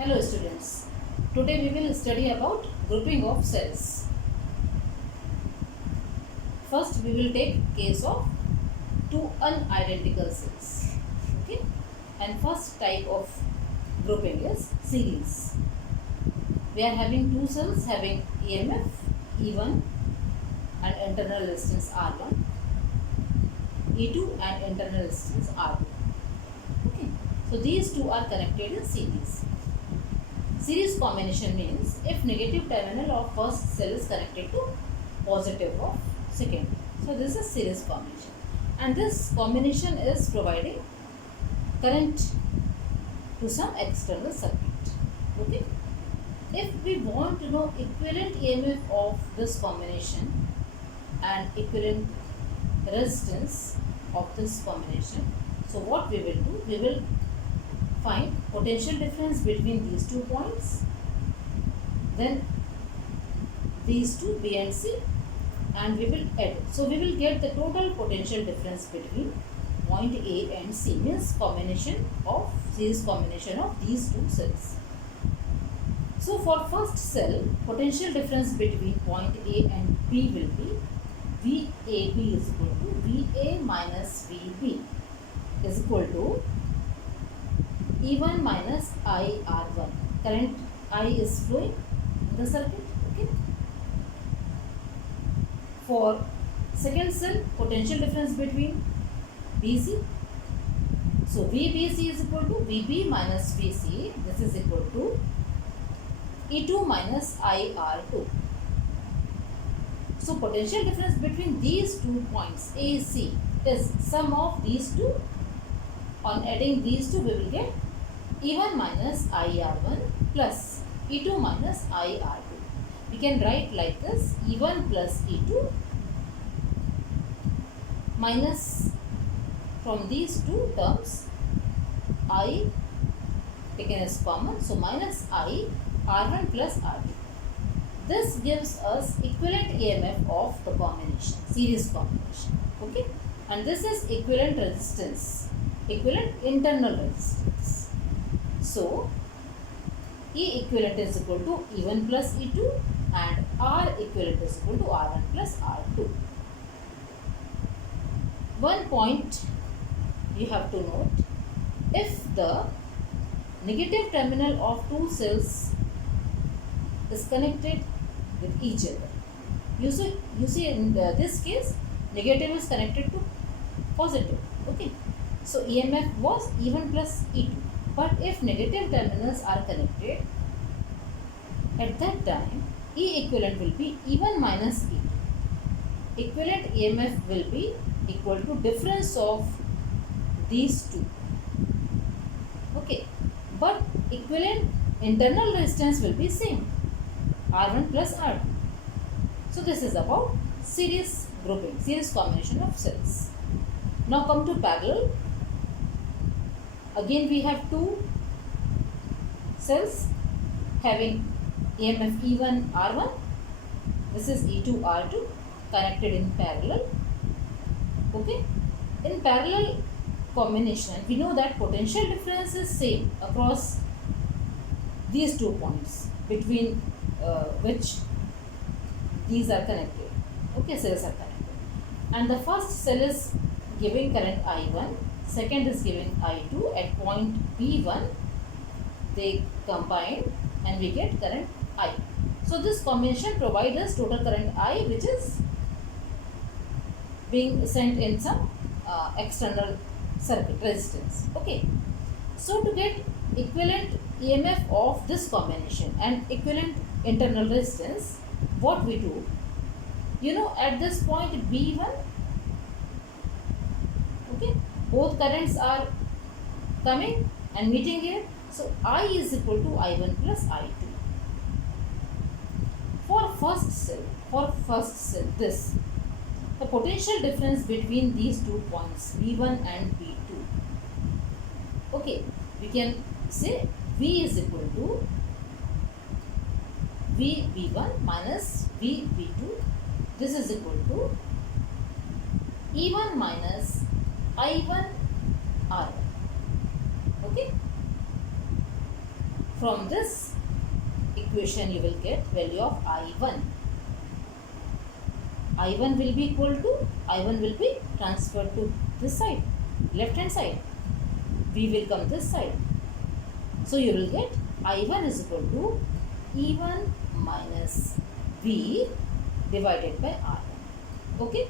Hello students. Today we will study about grouping of cells. First we will take case of two unidentical cells. Okay. And first type of grouping is series. We are having two cells having EMF E1 and internal resistance R1, E2 and internal resistance R2. Okay. So these two are connected in series. Series combination means if negative terminal of first cell is connected to positive of second. So this is series combination, and this combination is providing current to some external circuit. Okay. If we want to know equivalent EMF of this combination and equivalent resistance of this combination, so what we will do, we will find potential difference between these 2 points, then these two B and C, and we will add. So we will get the total potential difference between point A and C, means combination of series combination of these two cells. So for first cell, potential difference between point A and B will be VAB is equal to VA minus VB is equal to E1 minus IR1. Current I is flowing in the circuit. Okay. For second cell, potential difference between BC. So VBC is equal to VB minus VC. This is equal to E2 minus IR2. So potential difference between these 2 points AC is sum of these two. On adding these two, we will get E1 minus IR1 plus E2 minus IR2. We can write like this: E1 plus E2 minus, from these two terms, I taken as common, so minus I R1 plus R2. This gives us equivalent EMF of the combination, series combination. Okay, and this is equivalent resistance, equivalent internal resistance. So E equivalent is equal to E1 plus E2 and R equivalent is equal to R1 plus R2. One point you have to note: if the negative terminal of two cells is connected with each other, you see in this case negative is connected to positive. Okay, so EMF was E1 plus E2. But if negative terminals are connected, at that time E equivalent will be E1 minus E2. Equivalent EMF will be equal to difference of these two. Okay, but equivalent internal resistance will be same, R1 plus R2. So this is about series grouping, series combination of cells. Now come to parallel. Again we have two cells having EMF E1 R1. This is E2 R2 connected in parallel. Okay, in parallel combination we know that potential difference is same across these 2 points between which these are connected. Okay, cells are connected, and the first cell is giving current I1, second is giving I2. At point P1 they combine and we get current I. So this combination provides us total current I, which is being sent in some external circuit resistance. Okay, so to get equivalent EMF of this combination and equivalent internal resistance, what we do, at this point B1, okay, both currents are coming and meeting here, so I is equal to I1 plus I2. For first cell, this, the potential difference between these 2 points V1 and V2, okay, we can say V is equal to VB1 minus VB2. This is equal to E1 minus I1 R1. Okay. from this equation you will get value of I1. I1 will be equal to, I1 will be transferred to this side, left hand side. V will come this side. So you will get I1 is equal to E1 minus V divided by R1. Okay.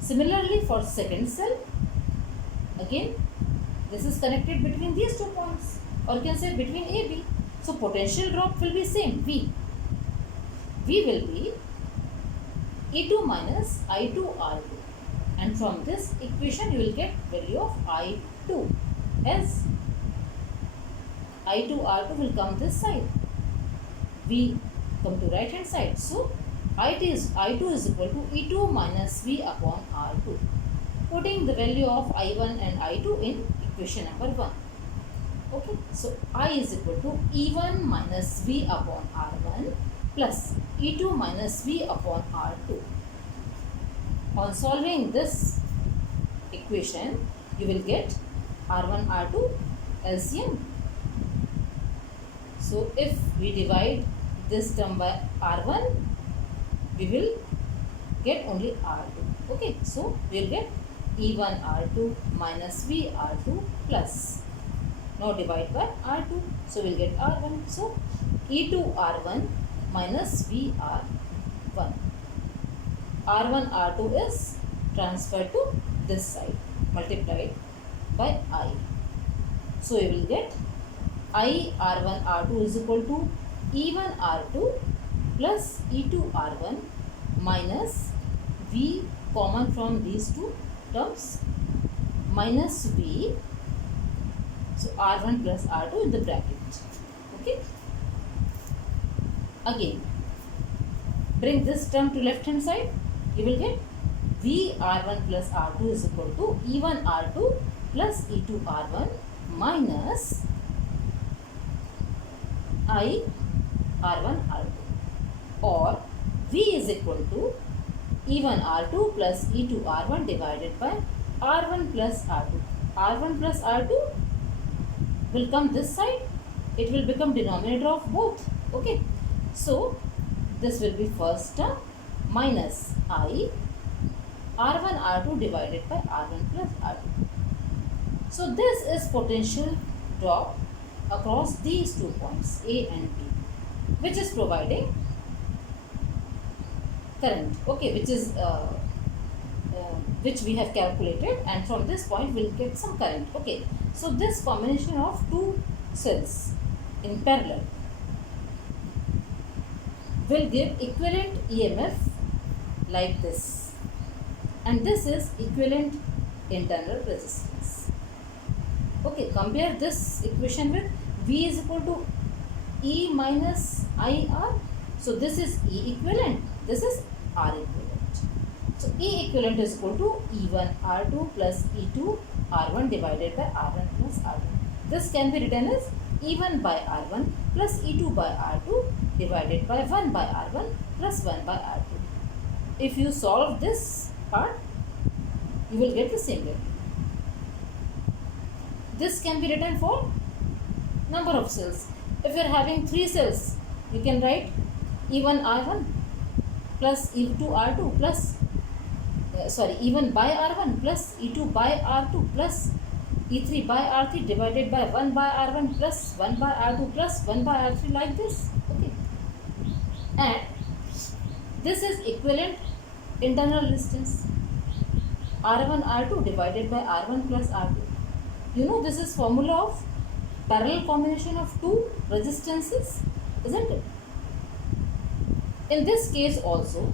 Similarly for second cell, again this is connected between these 2 points, or you can say between A, B. So potential drop will be same, V. V will be E2 minus I2 R2. And from this equation you will get value of I2 as I2 R2 will come this side. V come to right hand side. So I2 is equal to E2 minus V upon R2. Putting the value of I1 and I2 in equation number 1. Okay, so I is equal to E1 minus V upon R1 plus E2 minus V upon R2. On solving this equation, you will get R1, R2 LCM. So if we divide this term by R1, we will get only R2. Okay, so we will get E1 R2 minus V R2 plus. Now divide by R2. So we will get R1. So E2 R1 minus V R1. R1 R2 is transferred to this side, multiplied by I. So we will get I R1 R2 is equal to E1 R2 plus E2 R1 minus V common from these two terms minus V. So R1 plus R2 in the bracket. Okay. Again, bring this term to left hand side. You will get V R1 plus R2 is equal to E1 R2 plus E2 R1 minus I R1 R2, or V is equal to E1 R2 plus E2 R1 divided by R1 plus R2. R1 plus R2 will come this side. It will become denominator of both. Okay. So this will be first term minus I R1 R2 divided by R1 plus R2. So this is potential drop across these 2 points A and B, which is providing current. Okay, which we have calculated, and from this point we will get some current. Okay, so this combination of 2 cells in parallel will give equivalent EMF like this, and this is equivalent internal resistance. Okay, compare this equation with V is equal to E minus IR. So this is E equivalent, this is R equivalent. So E equivalent is equal to E1 R2 plus E2 R1 divided by R1 plus R2. This can be written as E1 by R1 plus E2 by R2 divided by 1 by R1 plus 1 by R2. If you solve this part, you will get the same value. This can be written for number of cells. If you are having 3 cells, you can write E1 R1 plus E2 R2 plus E1 by R1 plus E2 by R2 plus E3 by R3 divided by 1 by R1 plus 1 by R2 plus 1 by R3, like this. Okay. And this is equivalent internal resistance, R1 R2 divided by R1 plus R2. You know, this is formula of parallel combination of 2 resistances, isn't it? In this case also,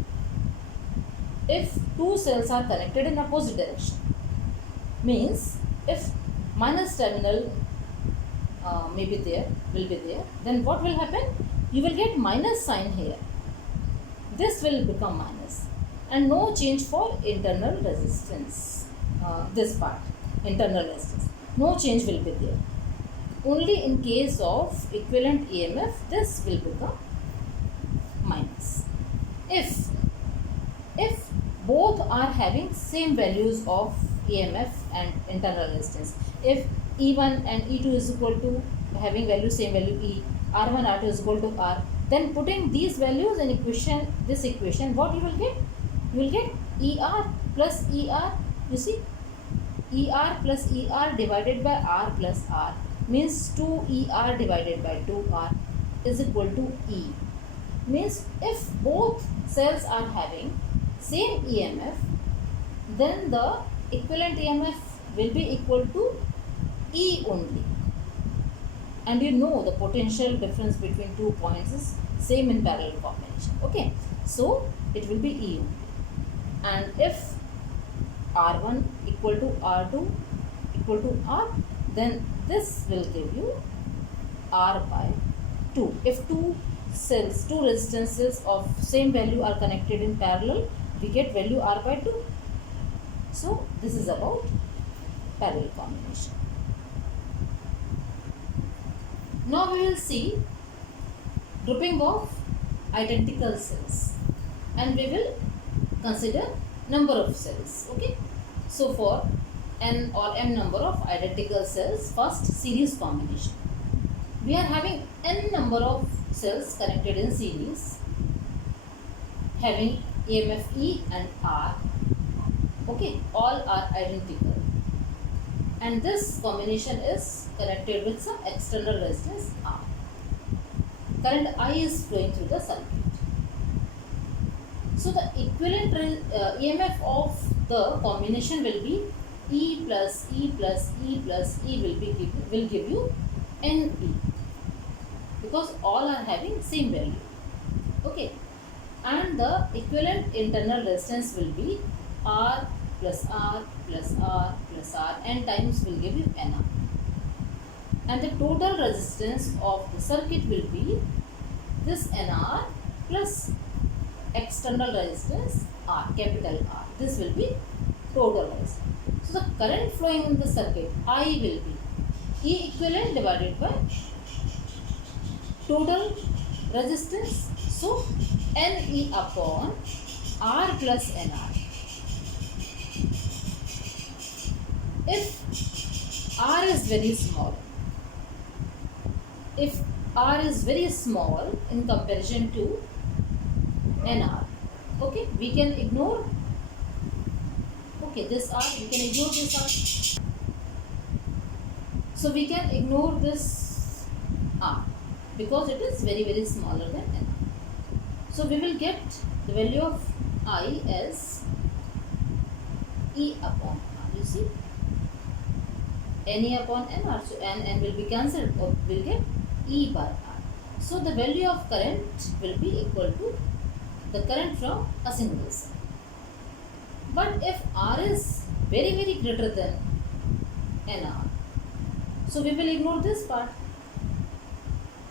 if 2 cells are connected in opposite direction, means if minus terminal will be there, then what will happen? You will get minus sign here. This will become minus, and no change for internal resistance. This part, internal resistance, no change will be there. Only in case of equivalent EMF, this will become minus. If both are having same values of EMF and internal resistance, if E1 and E2 is equal to having value same value E, R1 R2 is equal to R. Then putting these values in this equation, what you will get? You will get ER plus ER. You see, ER plus ER divided by R plus R means 2ER divided by 2R is equal to E. Means if both cells are having same EMF, then the equivalent EMF will be equal to E only. And you know the potential difference between 2 points is same in parallel combination. Okay, so it will be E only. And if R1 equal to R2 equal to R, then this will give you R by 2. If two resistances of same value are connected in parallel, we get value R by 2. So this is about parallel combination. Now we will see grouping of identical cells, and we will consider number of cells. Okay, so for n or m number of identical cells, first series combination. We are having n number of cells connected in series having EMF E and R. Okay, all are identical, and this combination is connected with some external resistance R. Current I is flowing through the circuit. So the equivalent EMF of the combination will be E plus E plus E plus E will give you NE, because all are having same value. Okay, and the equivalent internal resistance will be R plus R plus R plus R, n times will give you NR. And the total resistance of the circuit will be this NR plus external resistance R, capital R. This will be total resistance. So the current flowing in the circuit I will be E equivalent divided by total resistance. So NE upon R plus NR. If R is very small, if R is very small in comparison to NR, okay, we can ignore, okay, this R, we can ignore this R. So we can ignore this R because it is very smaller than NR. So we will get the value of I as E upon R. You see, NE upon NR. So N will be cancelled, or we will get E by R. So the value of current will be equal to the current from a single cell. But if R is very greater than NR, so we will ignore this part.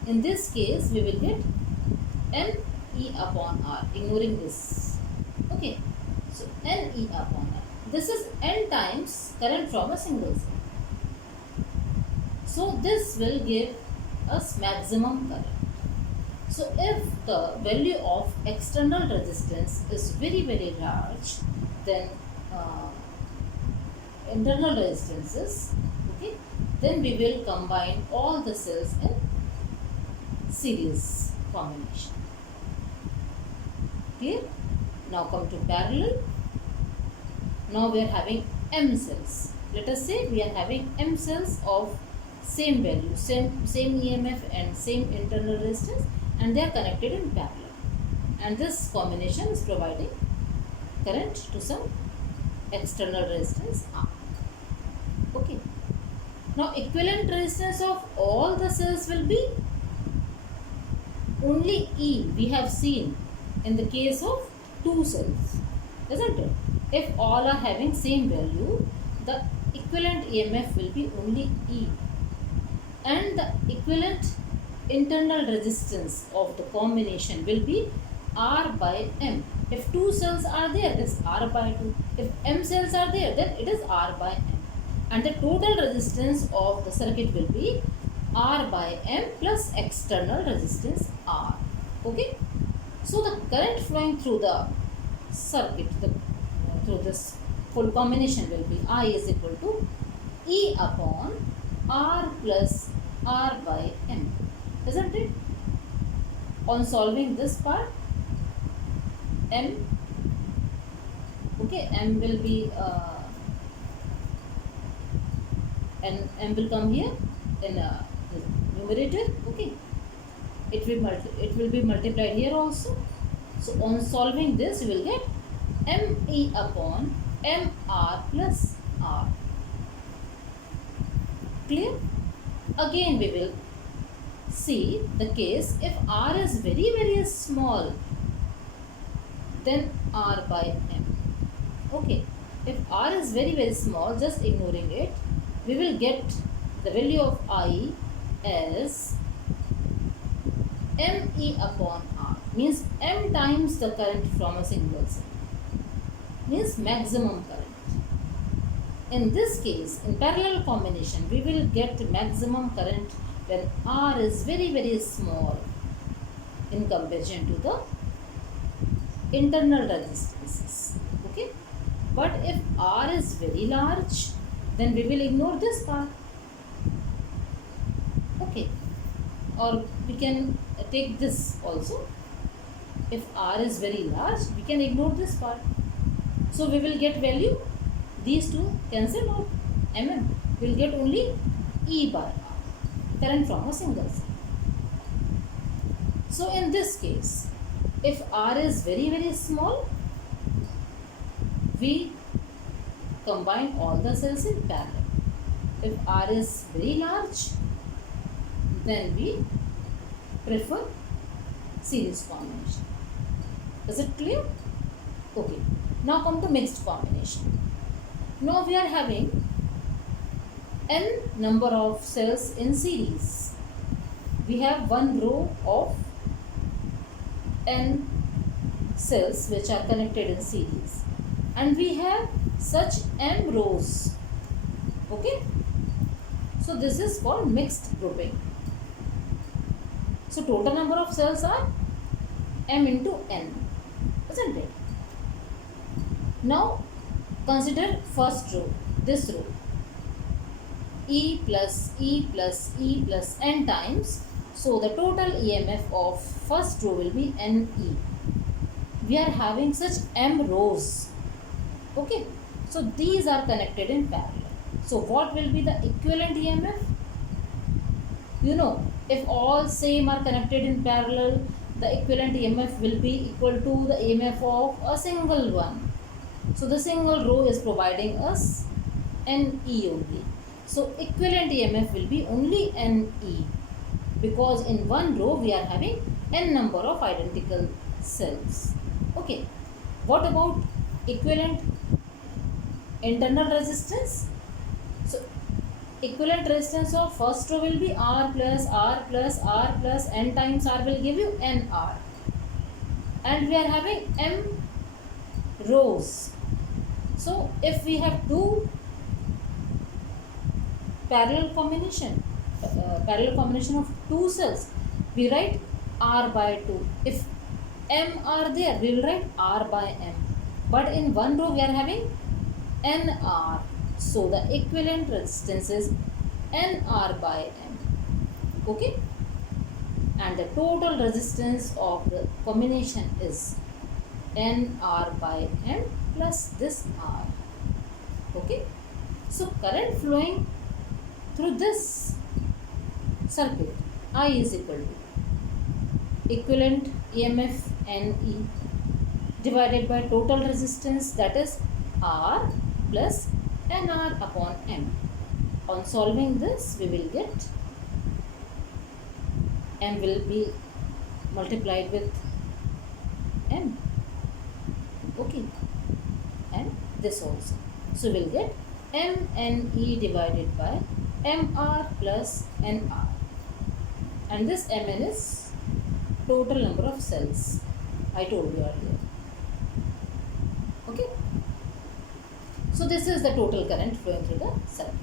In this case, we will get NE upon R, ignoring this. Okay, so NE upon R. This is N times current from a single cell. So this will give us maximum current. So if the value of external resistance is very large, then internal resistances, okay, then we will combine all the cells in series combination. Clear? Now come to parallel. Now we are having M cells. Let us say we are having M cells of same value, same EMF and same internal resistance, and they are connected in parallel, and this combination is providing current to some external resistance R. Okay, now equivalent resistance of all the cells will be only E. We have seen in the case of two cells, isn't it? If all are having same value, the equivalent EMF will be only E, and the equivalent internal resistance of the combination will be R by M. If two cells are there, it is R by 2. If M cells are there, then it is R by M. And the total resistance of the circuit will be R by M plus external resistance R. Okay. So the current flowing through the circuit, through this full combination will be I is equal to E upon R plus R by M. isn't it? On solving this part, m, okay, m will be and m will come here in the numerator. Okay, it will be multiplied here also. So on solving this, you will get me upon mr plus r. Clear? Again we will see the case if r is very very small, then r by m. Okay, if r is very very small, just ignoring it, we will get the value of I as me upon r, means m times the current from a single cell, means maximum current. In this case, in parallel combination, we will get maximum current when r is very very small in comparison to the internal resistances. Okay, but if r is very large, then we will ignore this part. Okay, or we can take this also. If r is very large, we can ignore this part. So we will get value, these two cancel out, mm, we will get only E bar r, current from a single cell. So in this case, if r is very very small, we combine all the cells in parallel. If r is very large, then we prefer series combination. Is it clear? Okay. Now come to mixed combination. Now we are having n number of cells in series. We have one row of n cells which are connected in series, and we have such m rows. Okay. So this is called mixed grouping. So total number of cells are m into n, isn't it? Now consider first row, this row, E plus E plus E plus n times. So the total EMF of first row will be NE. We are having such m rows. Okay, so these are connected in parallel. So what will be the equivalent EMF? You know, if all same are connected in parallel, the equivalent EMF will be equal to the EMF of a single one. So the single row is providing us NE only. So equivalent EMF will be only NE, because in one row we are having n number of identical cells. Okay, what about equivalent internal resistance? So equivalent resistance of first row will be R plus R plus R plus n times R will give you NR, and we are having m rows. So if we have two parallel combination of two cells, we write R by 2. If m are there, we will write R by m. But in one row we are having NR. So the equivalent resistance is NR by m. Okay? And the total resistance of the combination is NR by m plus this R. Okay? So current flowing through this circuit, I is equal to equivalent EMF NE divided by total resistance, that is R plus NR upon M. On solving this, we will get M will be multiplied with M. Okay, and this also. So we will get MNE divided by MR plus NR, and this Mn is total number of cells I told you earlier. Okay, so this is the total current flowing through the circuit.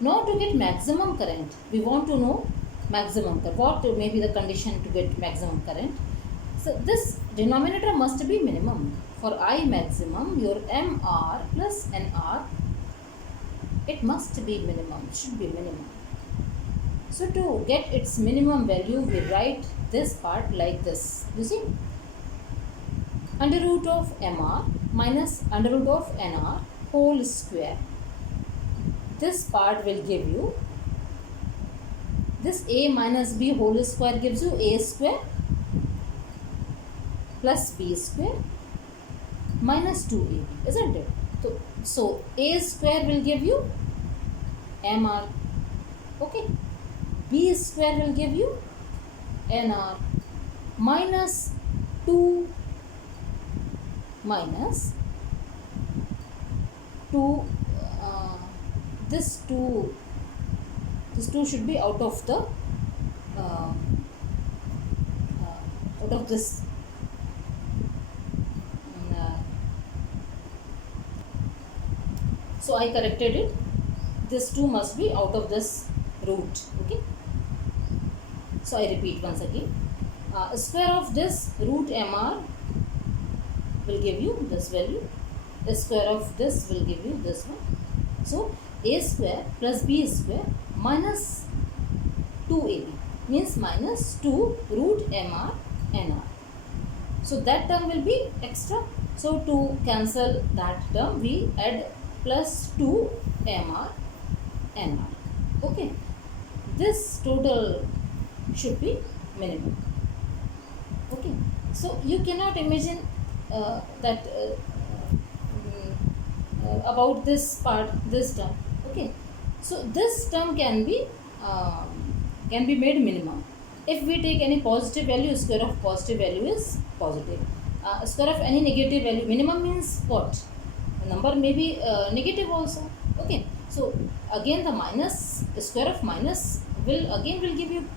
Now to get maximum current, we want to know maximum current. What may be the condition to get maximum current? So this denominator must be minimum. For I maximum, your MR plus NR, it must be minimum, should be minimum. So to get its minimum value, we write this part like this. You see, under root of mr minus under root of nr whole square. This part will give you, this a minus b whole square gives you a square plus b square minus 2ab, isn't it? So a square will give you mr, okay. B square will give you nr minus 2 minus 2, this 2 should be out of the out of this so I corrected it. This 2 must be out of this root, okay. So I repeat once again, square of this root mr will give you this value, the square of this will give you this one. So a square plus b square minus 2ab means minus 2 root mr nr. So that term will be extra. So to cancel that term, we add plus 2 mr nr, okay. This total should be minimum, okay. So you cannot imagine that about this part, this term, okay. So this term can be made minimum if we take any positive value. Square of positive value is positive. Square of any negative value, minimum means what? The number may be negative also, okay. So again the minus, square of minus will give you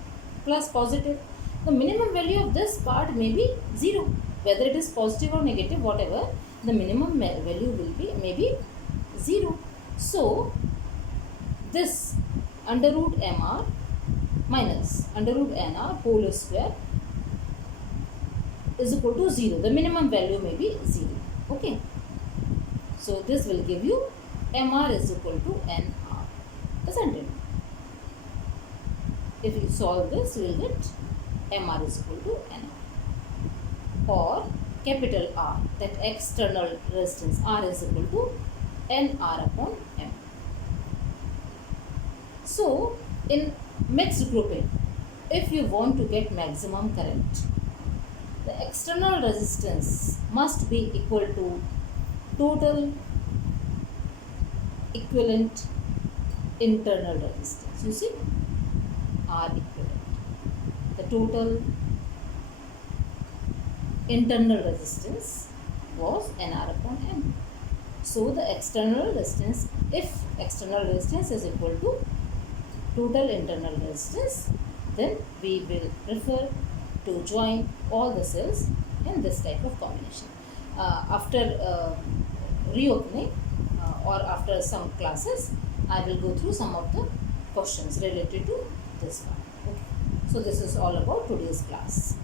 plus positive. The minimum value of this part may be 0, whether it is positive or negative, whatever, the minimum value will be maybe 0. So this under root mr minus under root nr whole square is equal to 0. The minimum value may be 0, okay. So this will give you mr is equal to nr, isn't it? If you solve this, you will get mr is equal to nr, or capital R, that external resistance R is equal to nr upon m. So in mixed grouping, if you want to get maximum current, the external resistance must be equal to total equivalent internal resistance. You see, R equivalent, the total internal resistance was nr upon m. So the external resistance, if external resistance is equal to total internal resistance, then we will prefer to join all the cells in this type of combination. After reopening or after some classes, I will go through some of the questions related to this one. Okay. So this is all about today's class.